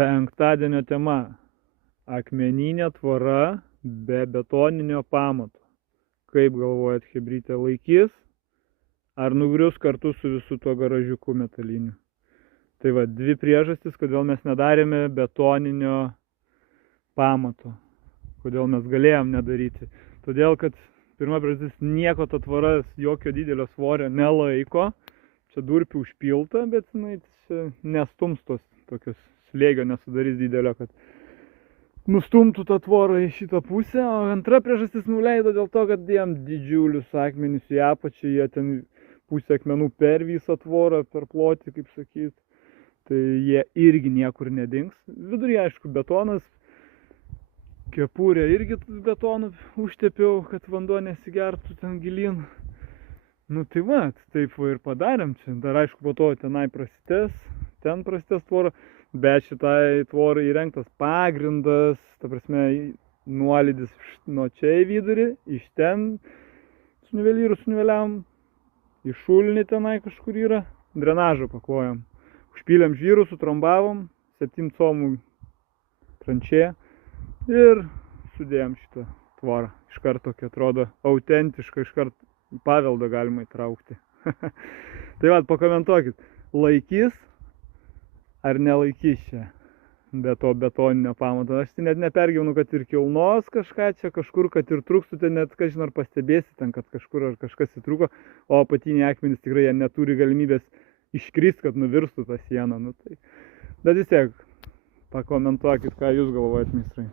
Penktadienio tema – akmeninė tvora be betoninio pamato. Kaip galvojat, chebrytė laikys ar nugrius kartu su visu tuo garažiuku metaliniu? Tai va, dvi priežastys, kodėl mes nedarėme betoninio pamato. Kodėl mes galėjom nedaryti. Todėl, kad pirma priežastis, nieko ta tvora jokio didelio svorio nelaiko. Čia durpių užpilta, bet čia nestums tos tokios slėgio nesudarys didelio, kad nustumtų tą tvorą į šitą pusę. O antra priežastis nuleido dėl to, kad dėjom didžiulius akmenis į apačią, jie ten pusę akmenų per visą tvorą, per plotį, kaip sakyt. Tai jie irgi niekur nedings. Viduryje, aišku, betonas. Kepurę irgi betonu užtepiau, kad vanduo nesigertų ten gilin. Nu tai va, taip va ir padarėm čia. Dar aišku, po to tenai prasitės, ten prasitės tvora, bet šitai tvorai įrengtas pagrindas, ta prasme, nuolydis nuo čia į vidurį, iš ten su nivelyru suniveliavom, į šulinį tenai kažkur yra, drenažą paklojom. Užpylėm žvyrų, sutrombavom, 7 comų tranšėją ir sudėjom šitą tvorą. Iš karto tokia atrodo autentiška, iš karto paveldą galima įtraukti. Tai va, pakomentuokit, laikys ar nelaikys čia be to betoninio pamato. Aš net nepergyvenu, kad ir kilnos kažką čia kažkur, kad ir trūkstų, tai net kažin ar pastebėsi ten, kad kažkur ar kažkas įtrūko, o apatiniai akmenys tikrai jie neturi galimybės iškrist, kad nuvirstų tą sieną. Nu, tai. Bet vis tiek, pakomentuokit, ką jūs galvojat, meistrai.